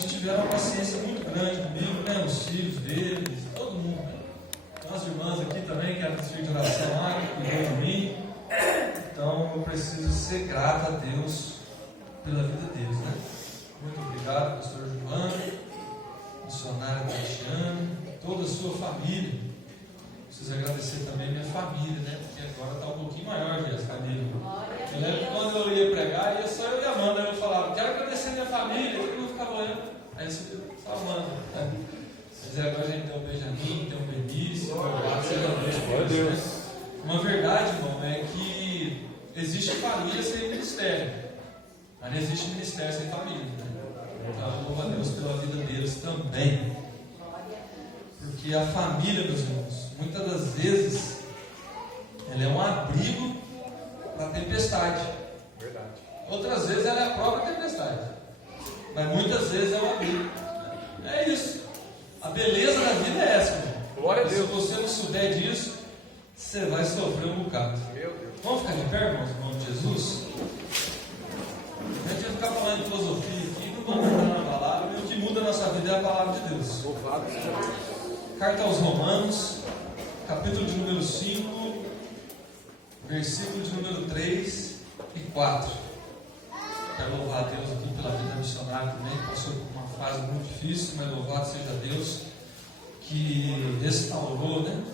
eles tiveram uma paciência muito grande comigo, né? Os filhos deles, todo mundo, né? As irmãs aqui também, que eram filhos de oração lá, que cuidou de mim. Então eu preciso ser grato a Deus pela vida deles, né? Muito obrigado, pastor Giovanni, missionária Tatiana, toda a sua família. Preciso agradecer também a minha família, né? Porque agora está um pouquinho maior já essa família. Eu lembro que quando eu ia pregar, ia só eu e a Amanda. Eu falava, quero agradecer a minha família, todo mundo ficava olhando. Aí eu só Amanda, né? Mas agora a gente tem o Benjamin, tem o Benício, o Deus. Uma verdade, irmão, é que existe família sem ministério, mas não existe ministério sem família, né? Então eu louvo a Deus pela vida deles também. Porque a família, meus irmãos, muitas das vezes ela é um abrigo para a tempestade. Verdade. Outras vezes ela é a própria tempestade, mas muitas vezes é um abrigo. É isso. A beleza da vida é essa, irmão. Glória a Deus. Se você não souber disso, você vai sofrer um bocado. Meu Deus. Vamos ficar de pé, irmãos, em nome de Jesus? A gente vai ficar falando de filosofia aqui, não vamos entrar na palavra, e o que muda a nossa vida é a palavra de Deus. Louvado seja Deus. Carta aos Romanos, capítulo de número 5, versículo de número 3 e 4. Quero louvar a Deus aqui pela vida missionária também, que passou por uma fase muito difícil, mas louvado seja Deus que restaurou, né?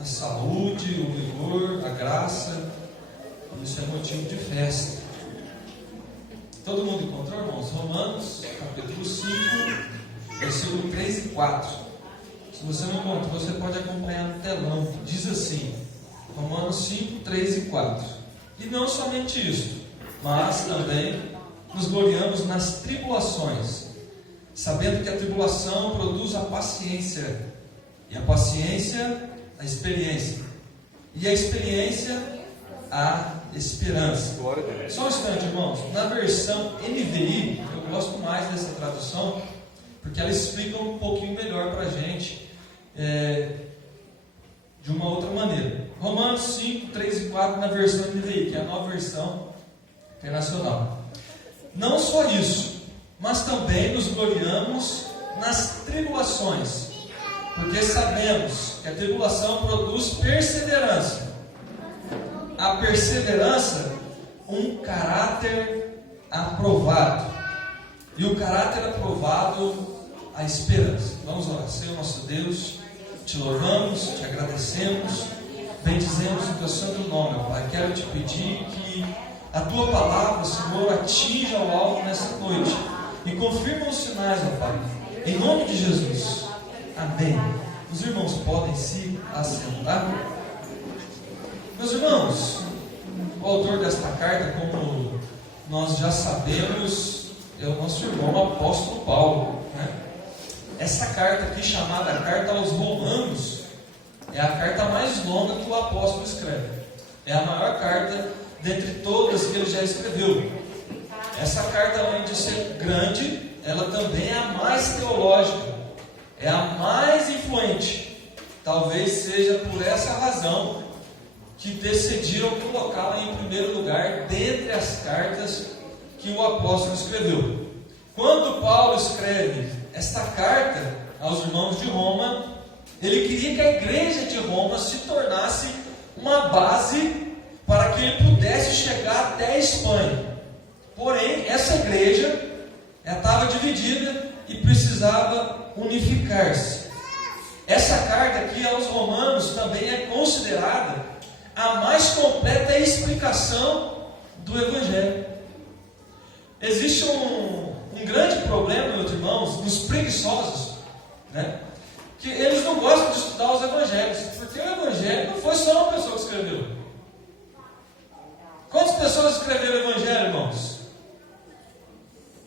A saúde, o vigor, a graça. Isso é motivo de festa. Todo mundo encontrou, irmãos? Romanos, capítulo 5, versículo 3 e 4. Se você não encontrou, você pode acompanhar no telão. Diz assim, Romanos 5, 3 e 4. E não somente isso, mas também nos gloriamos nas tribulações, sabendo que a tribulação produz a paciência, e a paciência, a experiência, e a experiência, a esperança. Glória a Deus. Só um instante, irmãos. Na versão NVI, eu gosto mais dessa tradução, porque ela explica um pouquinho melhor para a gente, de uma outra maneira. Romanos 5, 3 e 4 na versão NVI, que é a nova versão internacional. Não só isso, mas também nos gloriamos nas tribulações, porque sabemos que a tribulação produz perseverança. A perseverança, um caráter aprovado. E o caráter aprovado, a esperança. Vamos orar. Senhor nosso Deus, te louvamos, te agradecemos, bendizemos o teu santo nome, ó Pai. Quero te pedir que a tua palavra, Senhor, atinja o alvo nessa noite e confirma os sinais, ó Pai. Em nome de Jesus. Amém. Os irmãos podem se assentar. Meus irmãos, o autor desta carta, como nós já sabemos, é o nosso irmão apóstolo Paulo, né? Essa carta aqui, chamada Carta aos Romanos, é a carta mais longa que o apóstolo escreve. É a maior carta dentre todas que ele já escreveu. Essa carta, além de ser grande, ela também é a mais teológica, é a mais influente. Talvez seja por essa razão que decidiram colocá-la em primeiro lugar dentre as cartas que o apóstolo escreveu. Quando Paulo escreve esta carta aos irmãos de Roma, ele queria que a igreja de Roma se tornasse uma base para que ele pudesse chegar até a Espanha. Porém, essa igreja estava dividida e precisava unificar-se. Essa carta aqui aos Romanos também é considerada a mais completa explicação do Evangelho. Existe um grande problema, meus irmãos, dos preguiçosos, né? Que eles não gostam de estudar os Evangelhos, porque o Evangelho não foi só uma pessoa que escreveu. Quantas pessoas escreveram o Evangelho, irmãos?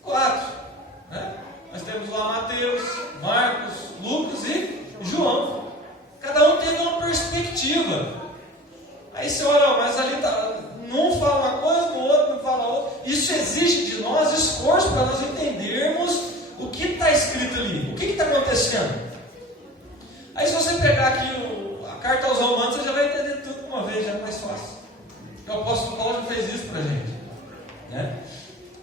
4, né? Nós temos lá Mateus, Marcos, Lucas e João. Cada um teve uma perspectiva. Aí você olha, mas ali tá, um fala uma coisa, o outro não fala outra. Isso exige de nós esforço para nós entendermos o que está escrito ali, o que está acontecendo. Aí se você pegar aqui a carta aos Romanos, você já vai entender tudo de uma vez, já é mais fácil. O apóstolo Paulo já fez isso para a gente, né?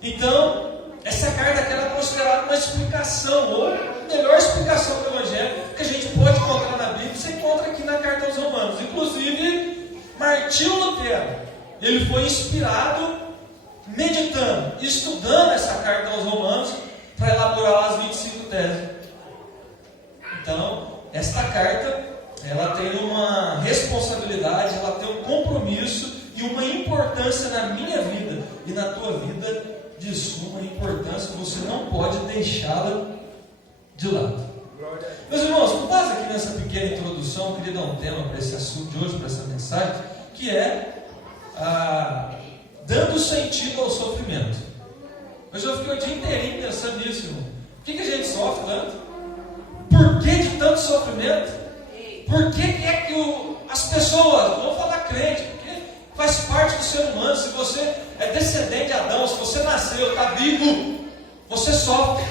Então, essa carta aqui era considerada uma explicação, ou a melhor explicação do Evangelho que a gente pode encontrar na Bíblia, você encontra aqui na Carta aos Romanos. Inclusive, Martinho Lutero, ele foi inspirado, meditando, estudando essa Carta aos Romanos, para elaborar as 25 teses. Então, esta carta, ela tem uma responsabilidade, ela tem um compromisso e uma importância na minha vida e na tua vida de suma importância, você não pode deixá-la de lado. Meus irmãos, com base aqui nessa pequena introdução, eu queria dar um tema para esse assunto de hoje, para essa mensagem, que é dando sentido ao sofrimento. Mas eu fiquei o dia inteirinho pensando nisso, irmão. Por que a gente sofre tanto? Por que de tanto sofrimento? Por que é que as pessoas, não vou falar crente, porque faz parte do ser humano. Se você é descendente de Adão, se você nasceu, está vivo, você sofre.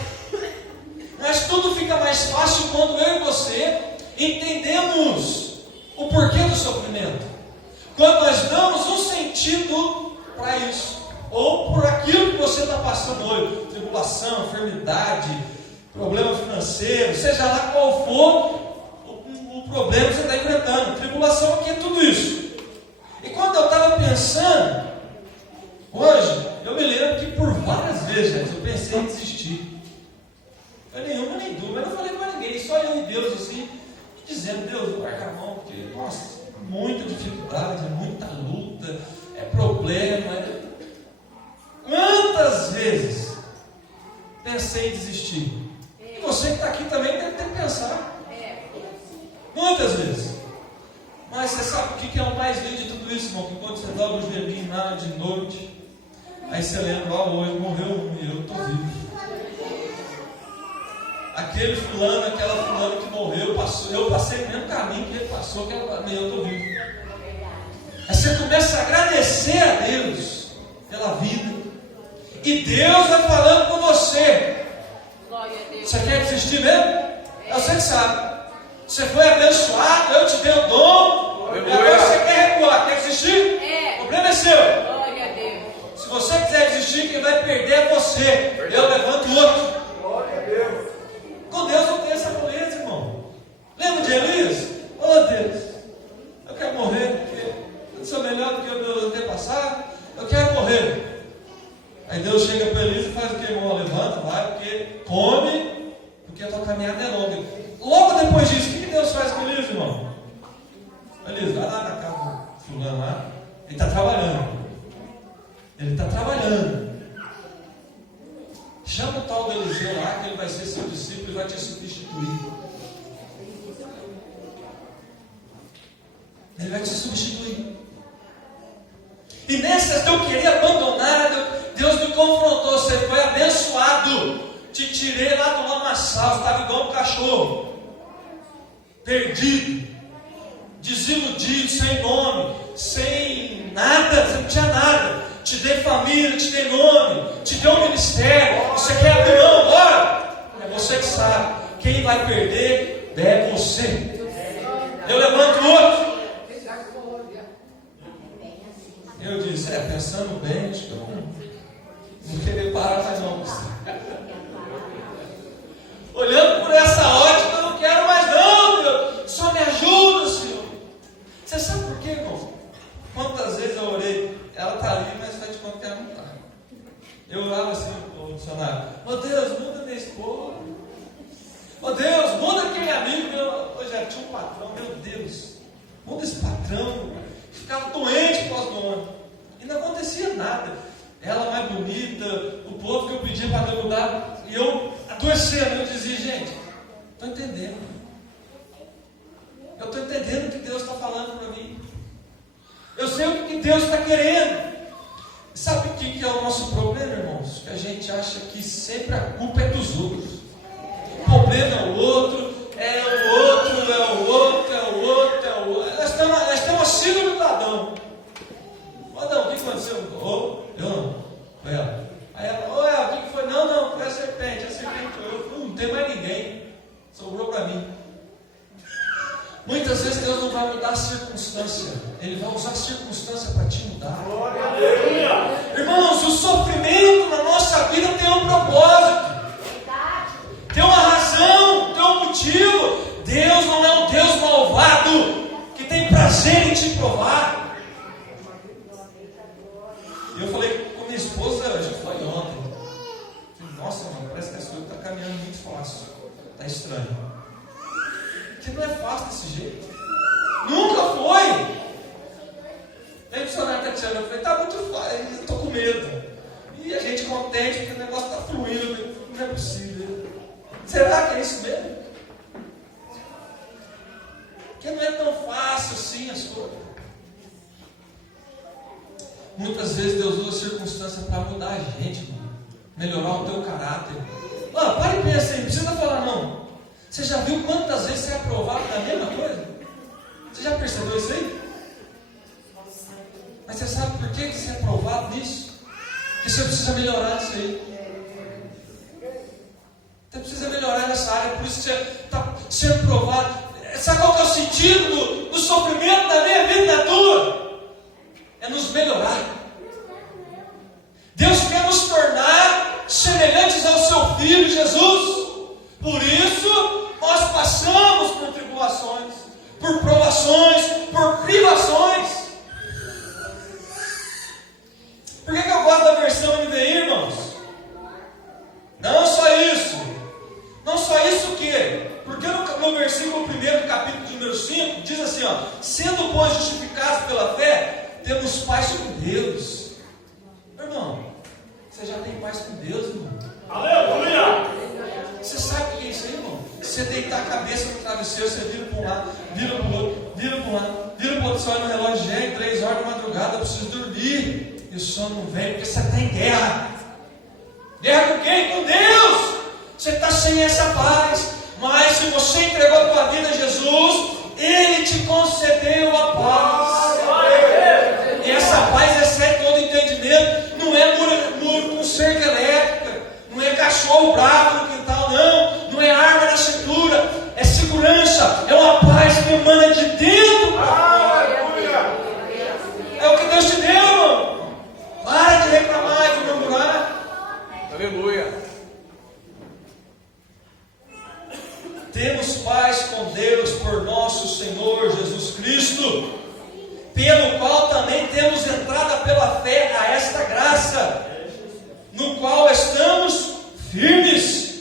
Mas tudo fica mais fácil quando eu e você entendemos o porquê do sofrimento. Quando nós damos um sentido para isso, ou por aquilo que você está passando hoje, tribulação, enfermidade, problema financeiro, seja lá qual for o problema que você está enfrentando. Tribulação aqui é tudo isso. E quando eu estava pensando, hoje, eu me lembro que por várias vezes, gente, eu pensei em desistir. Foi nenhuma nem duas, mas não falei para ninguém, só eu e Deus, assim, dizendo: Deus, larga a mão, porque, nossa, muita dificuldade, muita luta, é problema. Quantas vezes pensei em desistir? E você que está aqui também deve ter que pensar. Muitas vezes. Mas você sabe o que é o mais lindo de tudo isso, irmão? Que quando você dobra o joelhinho lá de noite, aí você lembra: ó, hoje morreu um e eu estou vivo. Aquele fulano, aquela fulana que morreu, passou, eu passei o mesmo caminho que ele passou, que eu estou vivo. Aí você começa a agradecer a Deus pela vida. E Deus vai falando com você. Você quer desistir mesmo? É você que sabe. Você foi abençoado, eu te dei o dom. E agora você quer recuar, quer desistir? O problema é seu. Se você quiser desistir, quem vai perder é você. Eu levanto o outro. Com Deus não tem essa moleza, irmão. Lembra de Elias? Oh Deus, eu quero morrer, porque eu sou melhor do que o meu antepassado. Eu quero morrer. Aí Deus chega para Elias e faz o que, irmão? Levanta, vai, porque come, porque a tua caminhada é longa. Logo depois disso, o que Deus faz com Elias, irmão? Elias, vai lá na casa do fulano lá. Ele está trabalhando. Ele está trabalhando. Chama o tal do Eliseu lá, que ele vai ser seu discípulo e vai te substituir. Ele vai te substituir. E nessas eu queria abandonar, Deus me confrontou. Você foi abençoado. Te tirei lá do lamaçal. Você estava igual um cachorro, perdido, desiludido, sem nome, sem nada. Você não tinha nada. Te dei família, te dei nome, te dei um ministério. Você quer abrir mão agora? É você que sabe. Quem vai perder é você. Eu levanto o outro. Eu disse: pensando bem, acho que eu não queria parar mais não. Olhando por essa ótica, eu não quero mais não, Deus. Só me ajuda, Senhor. Você sabe por quê, irmão? Quantas vezes eu orei? Ela está ali, mas faz de conta que ela não está. Eu orava assim para o funcionário: oh Deus, muda minha esposa. Oh Deus, muda aquele amigo meu. Hoje já tinha um patrão, meu Deus, muda esse patrão. Ficava doente por causa do homem. E não acontecia nada. Ela mais bonita, o povo que eu pedia para me mudar. E eu adoecendo, eu dizia: gente, estou entendendo. Eu estou entendendo o que Deus está falando para mim. Eu sei o que Deus está querendo. Sabe o que é o nosso problema, irmãos? Que a gente acha que sempre a culpa é dos outros. O problema é o outro, é o outro, é o outro, é o outro, é o outro. Nós temos a síndrome do Adão. Adão, o que aconteceu? Eu não. Foi ela. Aí ela: o que foi? Não, foi a serpente. A serpente foi eu. Não tem mais ninguém. Sobrou para mim. Muitas vezes Deus não vai mudar a circunstância. Ele vai usar a circunstância para te mudar. Irmãos, o sofrimento na nossa vida tem um propósito. parece que as coisas estão caminhando muito fácil. Está estranho. Porque não é fácil desse jeito. Nunca foi. Aí o missionário Tatiana, eu falei, está muito fácil, eu estou com medo. E a gente contente porque o negócio está fluindo, não é possível. Será que é isso mesmo? Porque não é tão fácil assim as coisas. Muitas vezes Deus usa a circunstância para mudar a gente, mano. Melhorar o teu caráter. Para e pensa aí, não precisa falar não. Você já viu quantas vezes você é aprovado da mesma coisa? Você já percebeu isso aí? Mas você sabe por que você é aprovado nisso? Porque você precisa melhorar isso aí. Você precisa melhorar nessa área, por isso você está sendo provado. Sabe qual que é o sentido do sofrimento da minha vida e da tua? É nos melhorar. Deus quer nos tornar semelhantes ao seu Filho Jesus. Por isso, nós passamos por tribulações, por provações, por privações. Por que eu gosto da versão NVI, irmãos? Não só isso. Não só isso o quê? Porque no versículo 1 do capítulo de número 5, diz assim, ó, sendo, pois, justificados pela fé, temos paz com Deus. Irmão, você já tem paz com Deus, irmão? Aleluia! Você sabe o que é isso aí, irmão? Você deitar a cabeça no travesseiro, você vira para um lado, vira para o outro, vira para um lado, vira para o outro, você olha no relógio, gente, 3 horas da madrugada, eu preciso dormir. E o sono não vem porque você está em guerra. Guerra com quem? Com Deus! Você está sem essa paz. Mas se você entregou a tua vida a Jesus, Ele te concedeu a paz. E essa paz excede todo entendimento. Não é muro com cerca elétrica, não é cachorro bravo no quintal, não. Não é arma na cintura, é segurança. É uma paz que emana de dentro. É o que Deus te deu, irmão. Para de reclamar e de murmurar. Aleluia. Temos paz com Deus por nosso Senhor Jesus Cristo, pelo qual também temos entrada pela fé a esta graça, no qual estamos firmes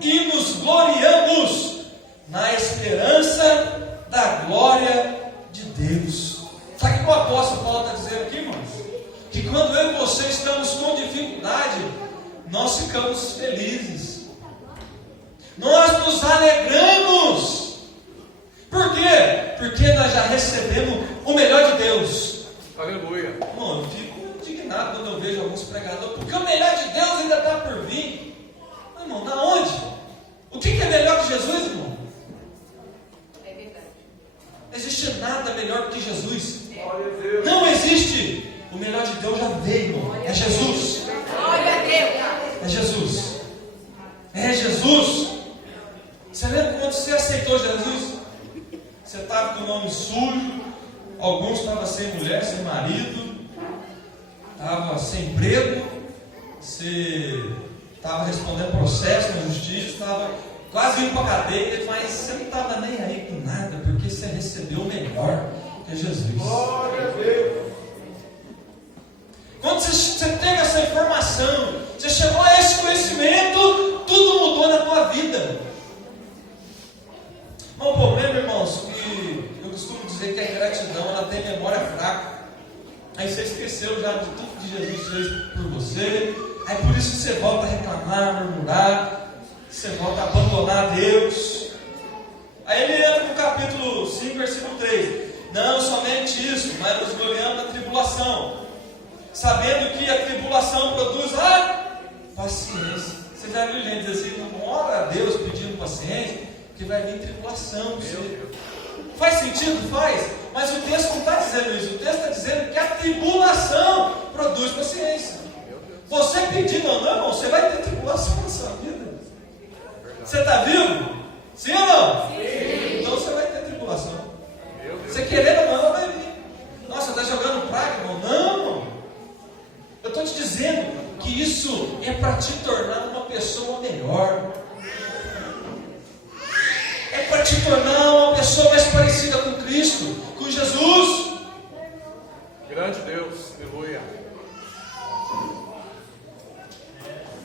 e nos gloriamos na esperança da glória de Deus. Sabe o que o apóstolo Paulo está dizendo aqui, irmãos? Que quando eu e você estamos com dificuldade, nós ficamos felizes. Nós nos alegramos. Por quê? Porque nós já recebemos o melhor de Deus. Aleluia. Irmão, eu fico indignado quando eu vejo alguns pregadores, porque o melhor de Deus ainda está por vir. Irmão, da onde? O que é melhor que Jesus, irmão? É verdade. Não existe nada melhor que Jesus. Deus. Não existe. O melhor de Deus já veio, irmão. É Jesus. Glória a Deus. É Jesus. É Jesus. Você lembra quando você aceitou Jesus? Você estava com o nome sujo, alguns estavam sem mulher, sem marido, estava sem emprego, você estava respondendo processo na justiça, estava quase indo para a cadeia, mas você não estava nem aí com nada, porque você recebeu o melhor, que é Jesus. Glória a Deus. Quando você teve essa informação, você chegou a esse conhecimento, tudo mudou na tua vida. Mas o problema, irmãos, que eu costumo dizer que a ingratidão, ela tem memória fraca. Aí você esqueceu já de tudo que Jesus fez por você. Aí por isso que você volta a reclamar, murmurar. Você volta a abandonar Deus. Aí ele entra no capítulo 5, versículo 3. Não somente isso, mas nos gloriamos na tribulação, sabendo que a tribulação produz a paciência. Você já viu gente dizer assim, não ora a Deus pedindo paciência, que vai vir tribulação. Faz sentido? Faz. Mas o texto não está dizendo isso. O texto está dizendo que a tribulação produz paciência. Você pedindo ou não, irmão, você vai ter tribulação na sua vida. Você está vivo? Sim ou não? Sim. Então você vai ter tribulação. Você querendo ou não, ela vai vir. Nossa, está jogando praga, irmão? Não, irmão. Eu estou te dizendo que isso é para te tornar uma pessoa melhor. É para te tornar uma pessoa mais parecida com Cristo, com Jesus. Grande Deus, aleluia.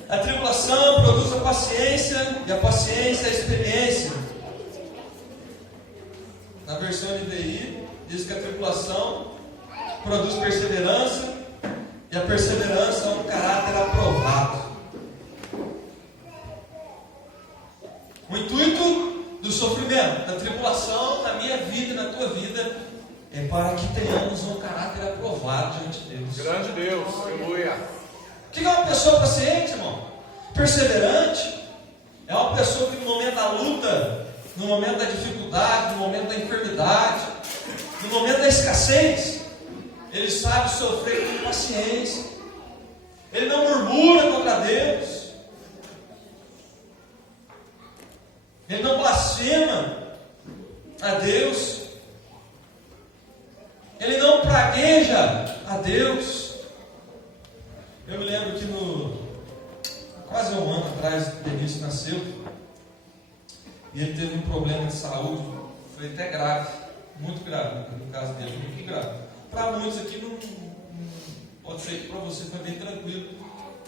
A tribulação produz a paciência, e a paciência é a experiência. Na versão NVI, diz que a tribulação produz perseverança, e a perseverança é um caráter aprovado. O intuito do sofrimento, da tribulação, na minha vida e na tua vida, é para que tenhamos um caráter aprovado diante de Deus. Grande Deus, aleluia. O que é uma pessoa paciente, irmão? Perseverante é uma pessoa que no momento da luta, no momento da dificuldade, no momento da enfermidade, no momento da escassez, ele sabe sofrer com paciência. Ele não murmura contra Deus. Ele não blasfema a Deus. Ele não pragueja a Deus. Eu me lembro que quase um ano atrás, o Benício nasceu, e ele teve um problema de saúde, foi até grave, muito grave, no caso dele, muito grave. Para muitos aqui, não pode ser que para você foi bem tranquilo.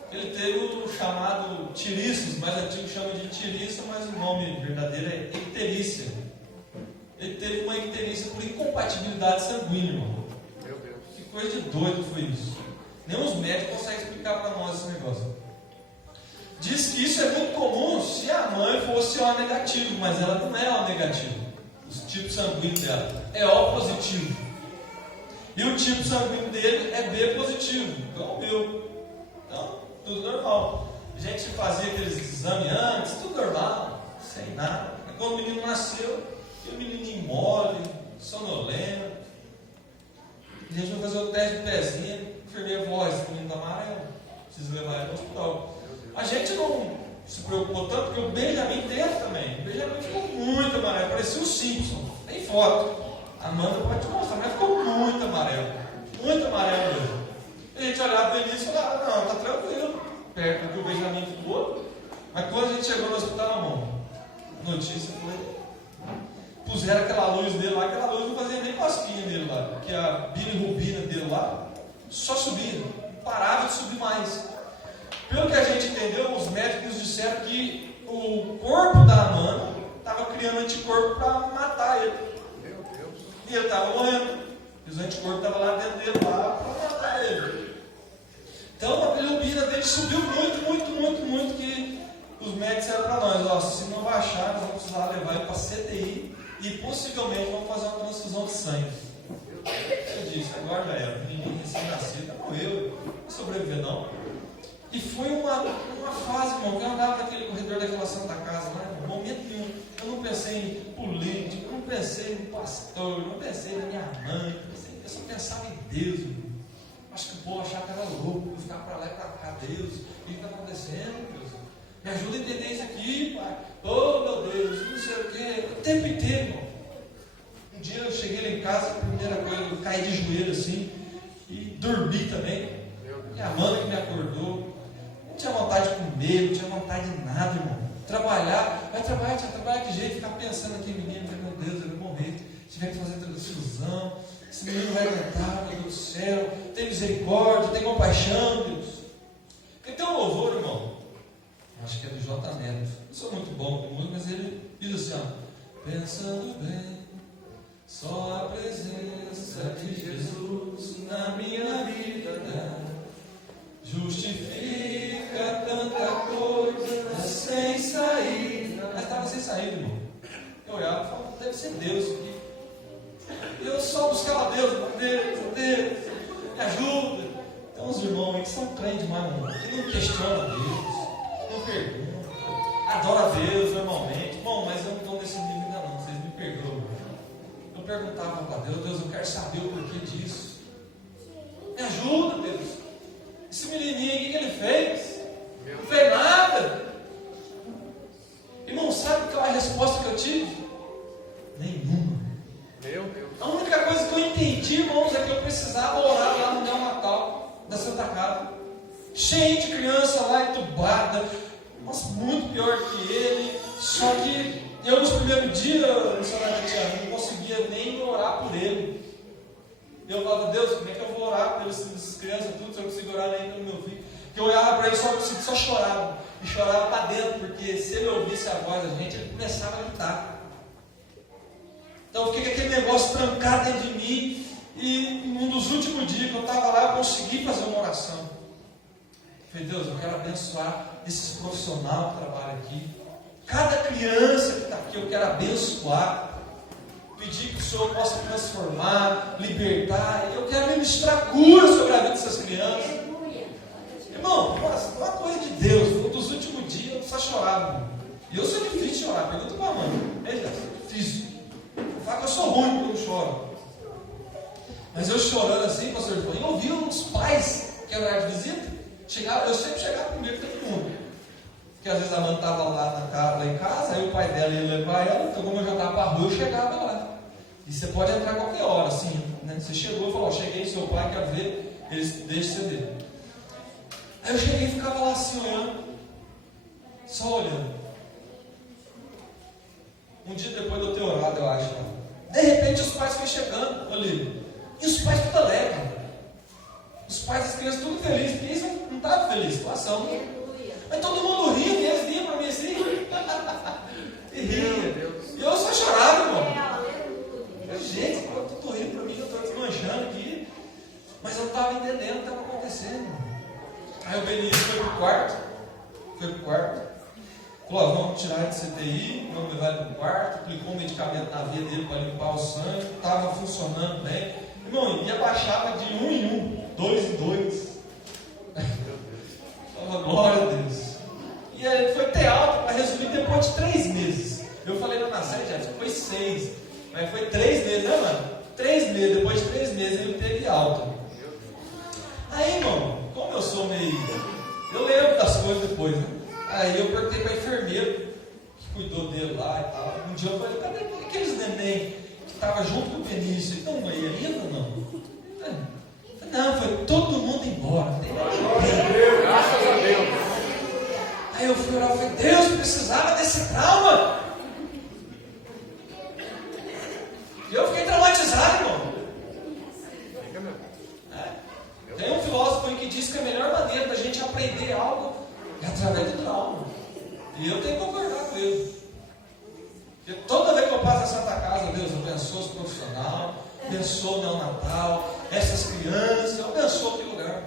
Ele teve o chamado tiriços, mais antigo chama de tiriça, mas o nome verdadeiro é icterícia. Ele teve uma icterícia por incompatibilidade sanguínea, irmão. Meu Deus. Que coisa de doido foi isso. Nem os médicos conseguem explicar para nós esse negócio. Diz que isso é muito comum se a mãe fosse O negativo, mas ela não é O negativo. O tipo sanguíneo dela é O positivo. E o tipo sanguíneo dele é B positivo, igual o meu. Então, tudo normal. A gente fazia aqueles exames antes, tudo normal, sem nada. Quando o menino nasceu, aquele menininho mole, sonolento. A gente vai fazer o teste de pezinho, a enfermeira falou: esse menino está amarelo, precisa levar ele no hospital. A gente não se preocupou tanto, porque o Benjamin teve também. O Benjamin ficou muito amarelo, parecia o Simpson. Tem foto. A Amanda pode te mostrar, mas ficou muito amarelo. Muito amarelo mesmo. A gente olhava para ele e falava: não, está tranquilo. Perto do que o Benjamin ficou. Mas quando a gente chegou no hospital, irmão, notícia foi: puseram aquela luz dele lá, aquela luz não fazia nem cosquinha dele lá, porque a bilirrubina dele lá só subia, não parava de subir mais. Pelo que a gente entendeu, os médicos disseram que o corpo da Amanda estava criando anticorpo para matar ele. Meu Deus. E ele estava morrendo. E os anticorpos estavam lá dentro dele para matar ele. Então a bilirrubina dele subiu muito, que os médicos disseram para nós: ó, se não baixar, nós vamos precisar levar ele para CTI e possivelmente vamos fazer uma transfusão de sangue. Eu disse: agora já era, o menino recém-nascido morreu, não sobreviveu não. E foi uma fase, irmão, que eu andava naquele corredor daquela Santa Casa lá, em momento nenhum. Eu não pensei em político, eu não pensei em pastor, eu não pensei na minha mãe, eu só pensava em Deus, irmão. Acho que o povo achava que era louco, eu ficar para lá e para cá. Deus, o que está acontecendo, Deus? Me ajuda a entender isso aqui, pai. Oh, meu Deus, não sei o quê. O tempo inteiro, irmão. Um dia eu cheguei lá em casa, a primeira coisa, eu caí de joelho assim, e dormi também. E a Amanda que me acordou. Não tinha vontade de comer, não tinha vontade de nada, irmão. Trabalhar, vai trabalhar que jeito, ficar pensando aqui, menino, meu Deus, eu vou morrer. Tiver que fazer transfusão, esse menino vai aguentar, meu Deus do céu, tem misericórdia, tem compaixão, Deus. Porque tem um louvor, irmão, acho que é do J. Neto, não sou muito bom com música, mas ele diz assim, ó: pensando bem, só a presença de Jesus na minha vida justifica tanta coisa sem saída. Mas estava sem saída, irmão. Eu olhava e falava: deve ser Deus aqui. Eu só buscava Deus, Deus, me ajuda. Tem uns irmãos aí que são crentes demais, irmão, que não questionam Deus, não perguntam, adora Deus normalmente. Bom, mas eu não estou nesse nível ainda não, vocês me perdoam. Eu perguntava para Deus: Deus, eu quero saber o porquê disso. Me ajuda, Deus. Esse menininho aí, o que ele fez? Não fez nada. Irmão, sabe qual é a resposta que eu tive? Nenhuma. Meu Deus. A única coisa que eu entendi, irmãos, é que eu precisava orar lá no neonatal da Santa Casa. Cheio de criança lá entubada, mas muito pior que ele. Só que eu, nos primeiros dias, não conseguia nem orar por ele. Eu falava: Deus, como é que eu vou orar pelas crianças tudo, se eu não consigo orar nem pelo meu filho? Que eu olhava para ele, só chorava. e chorava para dentro, porque se ele ouvisse a voz da gente, ele começava a gritar. Então eu fiquei com aquele negócio trancado dentro de mim, e um dos últimos dias que eu estava lá, eu consegui fazer uma oração. Eu falei, Deus, eu quero abençoar esses profissionais que trabalham aqui. Cada criança que está aqui, eu quero abençoar. Pedir que o Senhor possa transformar, libertar. Eu quero ministrar cura sobre a vida dessas crianças. Irmão, nossa, uma coisa de Deus. Um dos últimos dias eu só chorava. E eu sou difícil de chorar. Pergunta para a mãe. É difícil. Eu falo que eu sou ruim quando eu choro. Mas eu chorando assim, pastor, eu ouvi uns pais que eram de visita. Eu sempre chegava primeiro que todo mundo. Porque às vezes a mãe estava lá em casa, aí o pai dela ia levar ela, então como eu já estava para a rua, eu chegava lá. E você pode entrar a qualquer hora, assim, né? Você chegou e falou, cheguei no seu pai, quero ver, eles deixam você ver. Aí eu cheguei e ficava lá assim, olhando, só olhando. Um dia depois de eu ter orado, eu acho, de repente os pais foram chegando ali, e os pais tudo alegres. Os pais das crianças tudo felizes, porque eles não estavam felizes, situação. Mas todo mundo rindo, e eles riam para mim assim. E riam. E eu só chorava, irmão. Gente, eu estou rindo para mim, eu estou desmanchando aqui. Mas eu não estava entendendo o que estava acontecendo. Aí o Benício foi para o quarto. Falou, vamos tirar ele de CTI, vamos levar ele para o quarto. Aplicou um medicamento na veia dele para limpar o sangue. Estava funcionando bem. Irmão, e abaixava de 1 em 1, 2 em 2. Glória a Deus. E aí foi ter alta para resumir depois de 3 meses. Eu falei na sede, acho que foi 6. Mas foi 3 meses, né, mano? 3 meses, depois de 3 meses ele teve alta. Aí, irmão, como eu sou meio. Eu lembro das coisas depois, né? Aí eu perguntei para a enfermeira que cuidou dele lá e tal. Um dia eu falei, cadê aqueles neném que estavam junto com o Benício? Então, aí ainda ou não? Não, foi todo mundo embora. Não tem ninguém. Graças a Deus. Aí eu fui orar e falei, Deus, precisava desse trauma. E eu fiquei traumatizado, irmão. Tem um filósofo aí que diz que a melhor maneira da gente aprender algo é através do trauma. E eu tenho que concordar com ele. Porque toda vez que eu passo na Santa Casa, Deus, eu abençoo os profissionais, abençoo o neonatal, essas crianças, eu abençoo aquele lugar.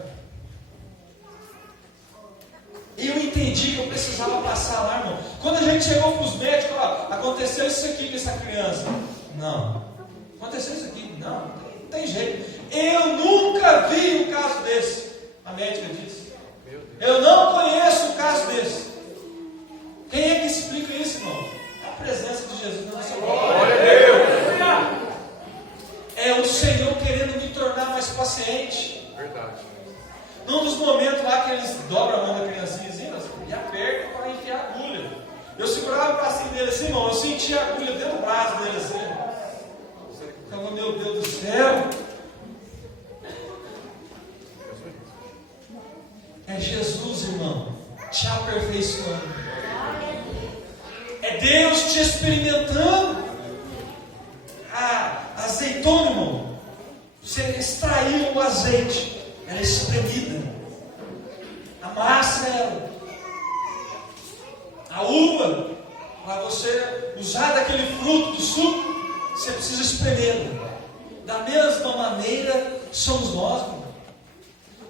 E eu entendi que eu precisava passar lá, irmão. Quando a gente chegou para os médicos, ó, aconteceu isso aqui com essa criança. Não. Aconteceu isso aqui. Não tem jeito. Eu nunca vi um caso desse. A médica disse. Eu não conheço um caso desse. Quem é que explica isso, irmão? A presença de Jesus na nossa vida. Glória a Deus. É o Senhor querendo me tornar mais paciente. Verdade. Num dos momentos lá que eles dobram a mão da criancinha assim, e apertam para enfiar a agulha. Eu segurava o bracinho dele assim, irmão. Eu sentia a agulha dentro do braço dele assim. Eu falei, meu Deus do céu. É Jesus, irmão, te aperfeiçoando. É Deus te experimentando. A azeitona, irmão, você extraiu o azeite, ela é espremida, amassa ela. A uva, para você usar daquele fruto do suco, você precisa espremer. Da mesma maneira somos nós, irmão.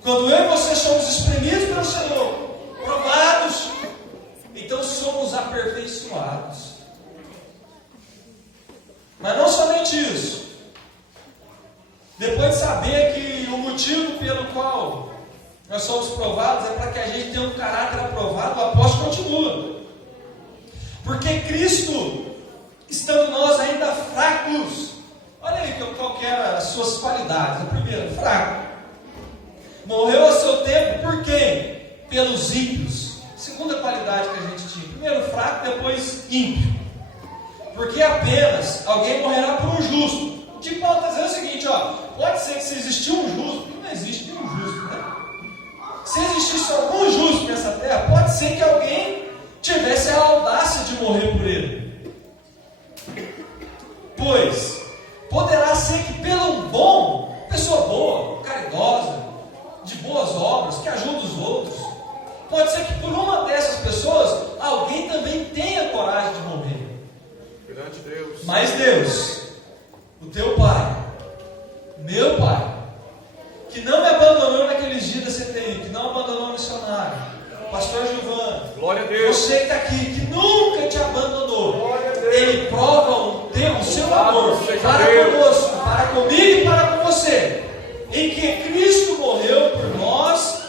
Quando eu e você somos espremidos pelo Senhor, provados, então somos aperfeiçoados. Mas não somente isso. Depois de saber que o motivo pelo qual nós somos provados é para que a gente tenha um caráter aprovado, o apóstolo continua. Porque Cristo, estando nós ainda fracos, olha aí qual que eram as suas qualidades. A primeira, fraco. Morreu a seu tempo por quem? Pelos ímpios. Segunda qualidade que a gente tinha. Primeiro fraco, depois ímpio. Porque apenas alguém morrerá por um justo. De Paulo está dizendo o seguinte, ó, pode ser que se existir um justo, porque não existe nenhum justo, né? Se existisse algum justo nessa terra, pode ser que alguém tivesse a audácia de morrer por ele. Pois poderá ser que pelo bom, pessoa boa, caridosa, de boas obras, que ajuda os outros, pode ser que por uma dessas pessoas Mas Deus, o teu Pai, meu Pai, que não me abandonou naqueles dias da CTI, que não abandonou o missionário, pastor Giovanni, Glória a Deus. você que está aqui, que nunca te abandonou, Glória a Deus. Ele prova o seu amor Seja para Deus. conosco, para comigo e para com você, em que Cristo morreu por nós,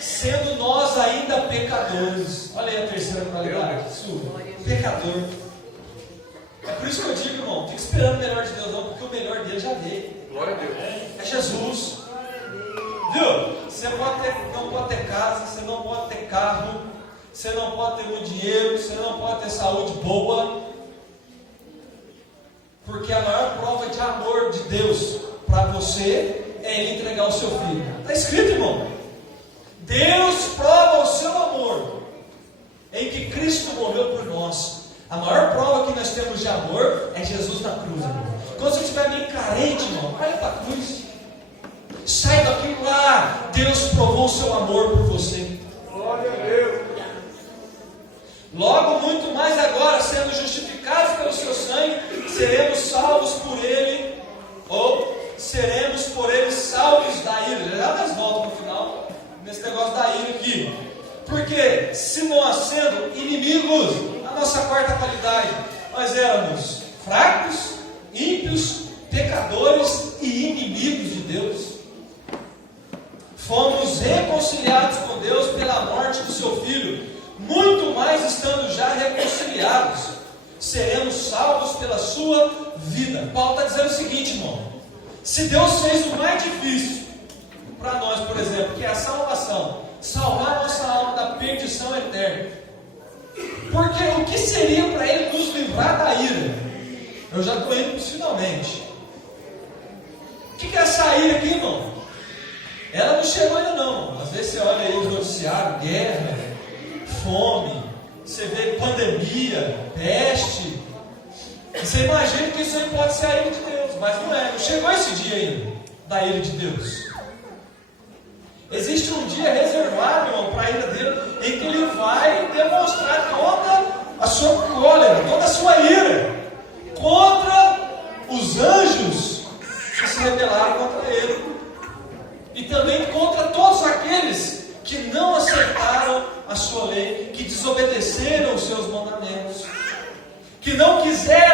sendo nós ainda pecadores. Olha aí a terceira qualidade sua, pecador. É por isso que eu digo, irmão, não fica esperando o melhor de Deus não, porque o melhor dele já veio. Glória a Deus. É Jesus. Viu? Você não pode ter casa, você não pode ter carro, você não pode ter muito dinheiro, você não pode ter saúde boa, porque a maior prova de amor de Deus para você é Ele entregar o seu filho. Está escrito, irmão. Deus prova o seu amor em que Cristo morreu por nós. A maior prova que nós temos de amor é Jesus na cruz, irmão. Quando você estiver meio carente, irmão, olha para a cruz. Saiba que lá Deus provou o seu amor por você. Glória a Deus. Logo, muito mais agora, sendo justificados pelo seu sangue, seremos salvos por Ele, ou seremos por Ele salvos da ira. Já mais volta no final, nesse negócio da ira aqui. Porque se nós, sendo inimigos, a nossa quarta qualidade, nós éramos fracos, ímpios, pecadores e inimigos de Deus, fomos reconciliados com Deus pela morte do seu Filho. Muito mais estando já reconciliados, seremos salvos pela sua vida. Paulo está dizendo o seguinte, irmão: se Deus fez o mais difícil para nós, por exemplo, que é a salvação, salvar a nossa alma da perdição eterna, porque o que seria para Ele nos livrar da ira? Eu já estou indo finalmente. O que é essa ira aqui, irmão? Ela não chegou ainda não. Às vezes você olha aí os noticiários, guerra, fome, você vê pandemia, peste, e você imagina que isso aí pode ser a ira de Deus, mas não é, não chegou esse dia ainda da ira de Deus. Existe um dia reservado, irmão, para a ira dele, em que Ele vai demonstrar toda a sua cólera, toda a sua ira contra os anjos que se rebelaram contra Ele, e também contra todos aqueles que não aceitaram a sua lei, que desobedeceram os seus mandamentos, que não quiseram